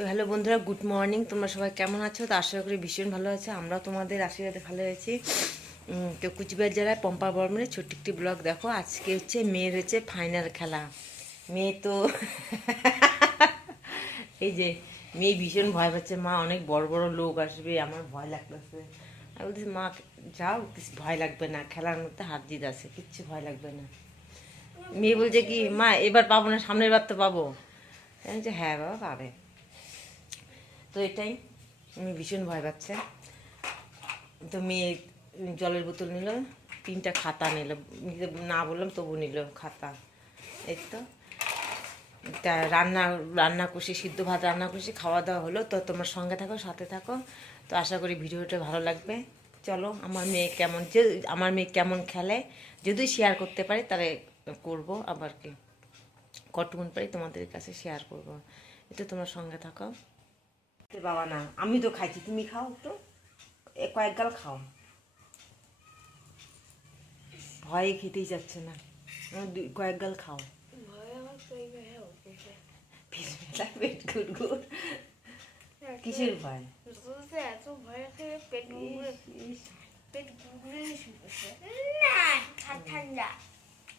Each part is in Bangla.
তো হ্যালো বন্ধুরা, গুড মর্নিং। তোমরা সবাই কেমন আছো? তো আশা করি ভীষণ ভালো আছে। আমরা তোমাদের আশীর্বাদে ভালো আছি। তো কুচবিহার জেলায় পম্পা বর্মনের ছোট্ট একটি ব্লগ দেখো। আজকে হচ্ছে মেয়ের হচ্ছে ফাইনাল খেলা। মেয়ে তো এই যে মেয়ে ভীষণ ভয় পাচ্ছে, মা অনেক বড় বড় লোক আসবে, আমার ভয় লাগতেছে। আমি বলছি মা যাও, কিছু ভয় লাগবে না, খেলার মধ্যে হার জিত আছে, কিচ্ছু ভয় লাগবে না। মেয়ে বলছে কি মা এবার পাবো না, সামনের বার তো পাবো। আমি বলছি হ্যাঁ বাবা পাবে। তো এটাই, আমি ভীষণ ভয় পাচ্ছে। তো মেয়ে জলের বোতল নিল, 3টা খাতা নিল, না বললাম তবু নিল খাতা। এই তো তা রান্না রান্না করছি, সিদ্ধ ভাত রান্না করছি, খাওয়া দাওয়া হলো। তো তোমার সঙ্গে থাকো, সাথে থাকো। তো আশা করি ভিডিওটা ভালো লাগবে। চলো আমার মেয়ে কেমন খেলে যদি শেয়ার করতে পারি তাহলে করব, আবার কি কতক্ষণ পারি তোমাদের কাছে শেয়ার করব। এটা তোমার সঙ্গে থাকো। বাবা না, আমি তো খাইছি, তুমি খাও একটু, কয়েক গাল খাও। ভয়ে খেতেই যাচ্ছে না, কয়েক গাল খাও। পেট গুড় কিসের ভয়?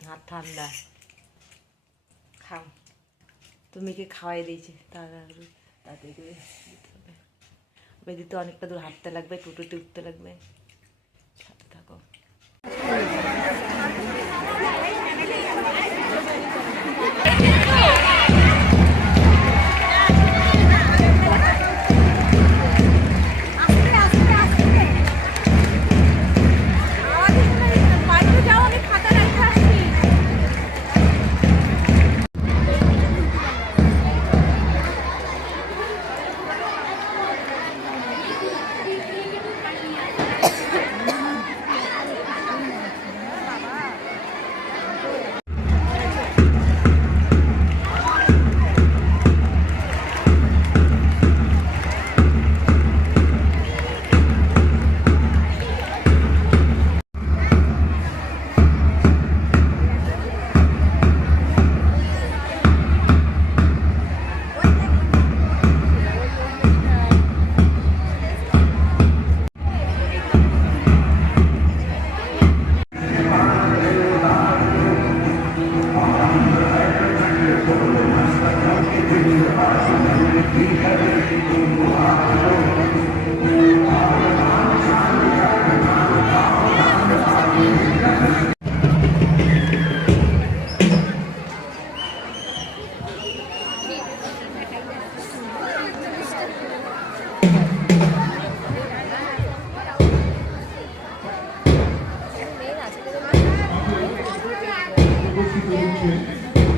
হাত ঠান্ডা। খাও, তুমি কি খাওয়াই দিয়েছে তাড়াতাড়ি করে দিতে হবে। বেদিতে অনেকটা দূর হাঁটতে লাগবে, টোটোতে উঠতে লাগবে, সাথে থাকো।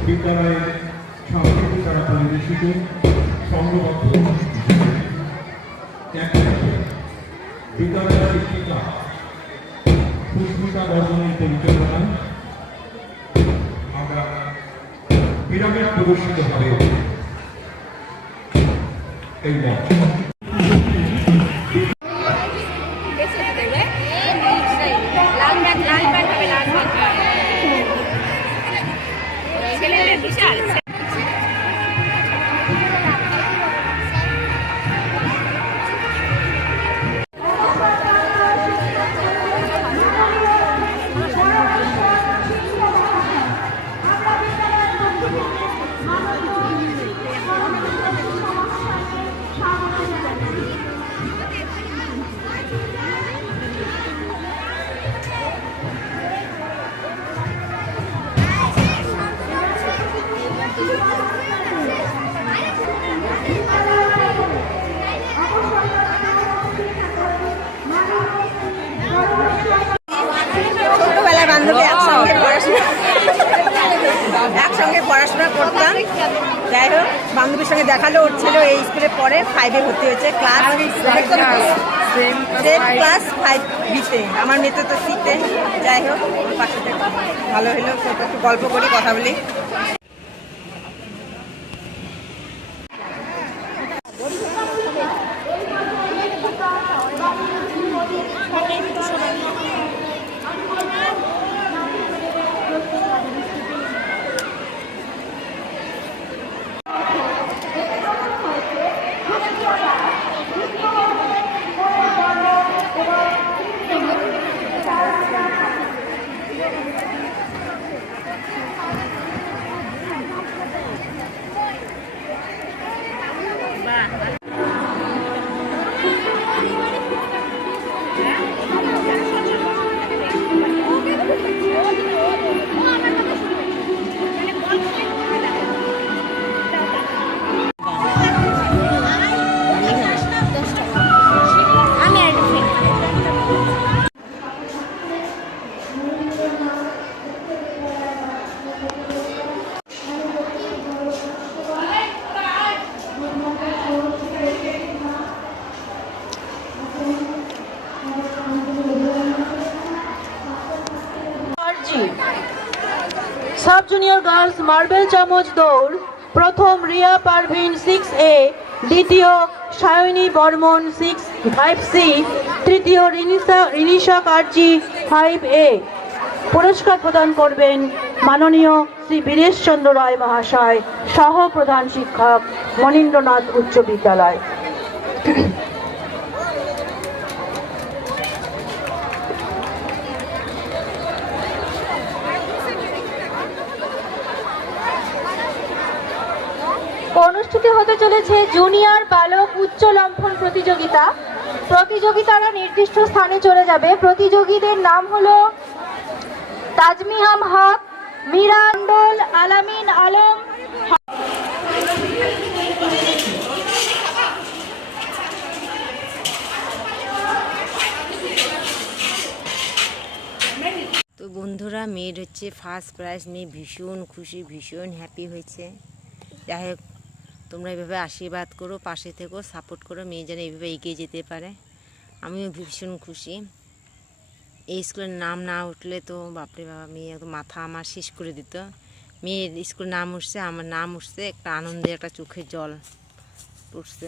বিদ্যালয়ের সাংস্কৃতিক দ্বারা পরিবেশিত সংঘবদ্ধ বিদ্যালয়ের শিক্ষিকা সুস্মিতা বর্মনের পরিচালনায় আমরা পিরামিড প্রদর্শিত হবে এই মঞ্চ। ছোটবেলায় বান্ধবী একসঙ্গে পড়াশোনা করতাম। যাই হোক, বান্ধবীর সঙ্গে দেখালো, ওর ছিল এই স্কুলে পড়ে, 5-এ ভর্তি হয়েছে, ক্লাস 5 বিতে, আমার মেয়ে তো 6-এ। যাই হোক, ওর পাশে থেকে ভালো হলো, একটু গল্প করি, কথা বলি। জুনিয়র গার্লস মার্বেল চামচ দৌড় প্রথম রিয়া পারভিন 6A, দ্বিতীয় সায়নী বর্মন 5C, তৃতীয় রিনিশা কার্জি 5A। পুরস্কার প্রদান করবেন মাননীয় শ্রী বীরেশ চন্দ্র রায় মহাশয়, সহ প্রধান শিক্ষক, মনীন্দ্রনাথ উচ্চ বিদ্যালয়। অনুষ্ঠিত হতে চলেছে জুনিয়র বালক উচ্চ লম্ফন প্রতিযোগিতা। প্রতিযোগিতারা নির্দিষ্ট স্থানে চলে যাবে। প্রতিযোগীদের নাম হলো তাজমিহাম হক, মীরা মণ্ডল, আলামিন আলম। তো বন্ধুরা, মেয়ের হচ্ছে ফার্স্ট প্রাইজ, মেয়ে ভীষণ খুশি, ভীষণ হ্যাপি হয়েছে। যাই হোক, তোমরা এইভাবে আশীর্বাদ করো, পাশে থেকো, সাপোর্ট করো, মেয়ে যেন এইভাবে এগিয়ে যেতে পারে। আমিও ভীষণ খুশি। এই স্কুলের নাম না উঠলে তো বাপরে বাবা, মেয়ে একদম মাথা আমার শেষ করে দিত। মেয়ের স্কুলের নাম উঠছে, আমার নাম উঠছে, একটা আনন্দে একটা চোখের জল পড়ছে।